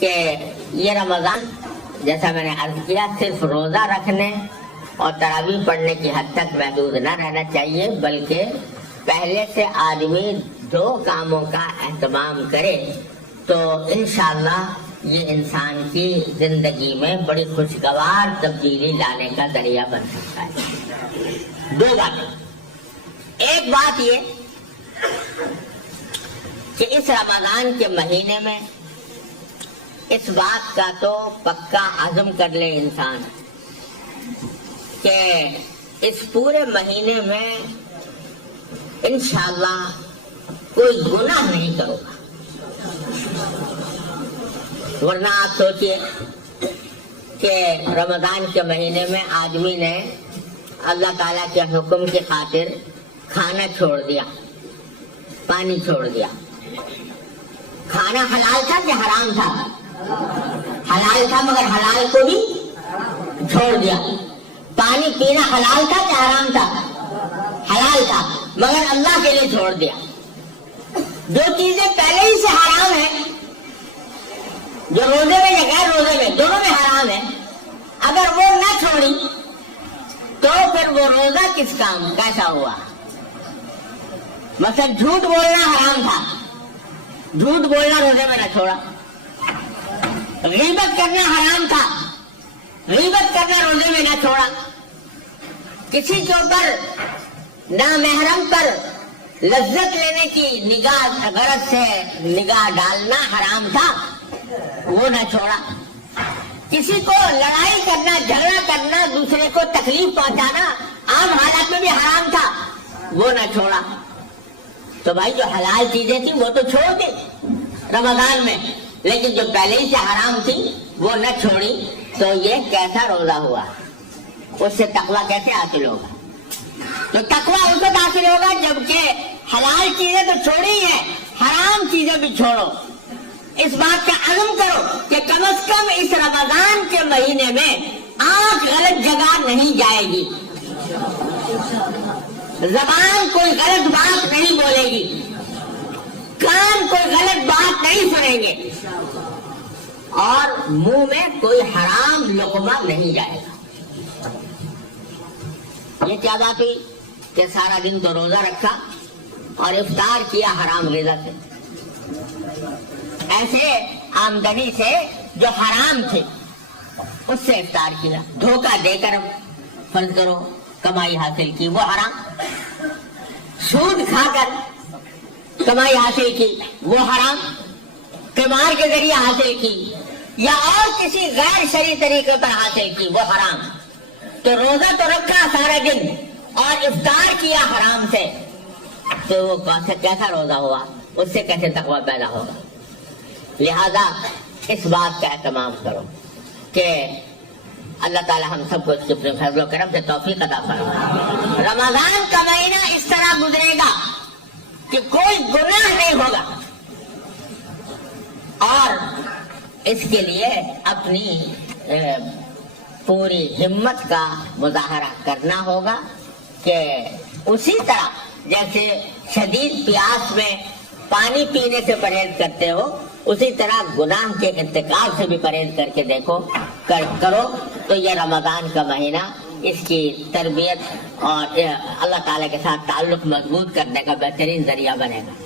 کہ یہ رمضان جیسا میں نے عرض کیا صرف روزہ رکھنے اور تراویح پڑھنے کی حد تک محدود نہ رہنا چاہیے، بلکہ پہلے سے آدمی 2 کاموں کا اہتمام کرے تو انشاءاللہ یہ انسان کی زندگی میں بڑی خوشگوار تبدیلی لانے کا ذریعہ بن سکتا ہے۔ 2 باتیں، ایک بات یہ کہ اس رمضان کے مہینے میں اس بات کا تو پکا عزم کر لے انسان کہ اس پورے مہینے میں انشاءاللہ کوئی گناہ نہیں کروں گا، ورنہ آپ سوچئے کہ رمضان کے مہینے میں آدمی نے اللہ تعالیٰ کے حکم کی خاطر کھانا چھوڑ دیا، پانی چھوڑ دیا۔ کھانا حلال تھا کہ حرام تھا؟ حلال تھا، مگر حلال کو بھی چھوڑ دیا۔ پانی پینا حلال تھا کہ حرام تھا؟ حلال تھا، مگر اللہ کے لیے چھوڑ دیا۔ جو چیزیں پہلے ہی سے حرام ہیں، جو روزے میں یا غیر روزے میں دونوں میں حرام ہے، اگر وہ نہ چھوڑی تو پھر وہ روزہ کس کام کیسا ہوا؟ مثلا جھوٹ بولنا حرام تھا، جھوٹ بولنا روزے میں نہ چھوڑا۔ غیبت کرنا حرام تھا، غیبت کرنا روزے میں نہ چھوڑا۔ کسی کے اوپر نامحرم پر لذت لینے کی نگاہ غرض سے نگاہ ڈالنا حرام تھا، وہ نہ چھوڑا۔ کسی کو لڑائی کرنا، جھگڑا کرنا، دوسرے کو تکلیف پہنچانا عام حالات میں بھی حرام تھا، وہ نہ چھوڑا۔ تو بھائی جو حلال چیزیں تھیں وہ تو چھوڑ دی رمضان میں، لیکن جو پہلے ہی سے حرام تھی وہ نہ چھوڑی، تو یہ کیسا روزہ ہوا؟ اس سے تقویٰ کیسے حاصل ہوگا؟ تو تقویٰ اس وقت حاصل ہوگا جبکہ حلال چیزیں تو چھوڑی ہیں، حرام چیزیں بھی چھوڑو۔ اس بات کا عزم کرو کہ کم از کم اس رمضان کے مہینے میں آنکھ غلط جگہ نہیں جائے گی، زبان کوئی غلط بات نہیں بولے گی، کان کوئی غلط بات نہیں سنیں گے، اور منہ میں کوئی حرام لقمہ نہیں جائے گا۔ یہ کیا بات ہوئی کہ سارا دن تو روزہ رکھا اور افطار کیا حرام غذا سے، ایسے آمدنی سے جو حرام تھے اس سے افطار کیا، دھوکہ دے کر فرض کرو کمائی حاصل کی، وہ حرام۔ سود کھا کر کمائی حاصل کی، وہ حرام۔ قمار کے ذریعے حاصل کی یا اور کسی غیر شرعی طریقے پر حاصل کی، وہ حرام۔ تو روزہ تو رکھا سارا دن اور افطار کیا حرام سے، تو وہ کیسا روزہ ہوا؟ اس سے کیسے تقویٰ پیدا ہوگا؟ لہذا اس بات کا اہتمام کرو کہ اللہ تعالی ہم سب کو اس کے اپنے فضل و کرم سے توفیق عطا فرمائے۔ رمضان کا مہینہ اس طرح گزرے گا کہ کوئی گناہ نہیں ہوگا، اور اس کے لیے اپنی پوری ہمت کا مظاہرہ کرنا ہوگا کہ اسی طرح جیسے شدید پیاس میں پانی پینے سے پرہیز کرتے ہو، اسی طرح گناہ کے ارتکاب سے بھی پرہیز کر کے دیکھو کرو، تو یہ رمضان کا مہینہ اس کی تربیت اور اللہ تعالیٰ کے ساتھ تعلق مضبوط کرنے کا بہترین ذریعہ بنے گا۔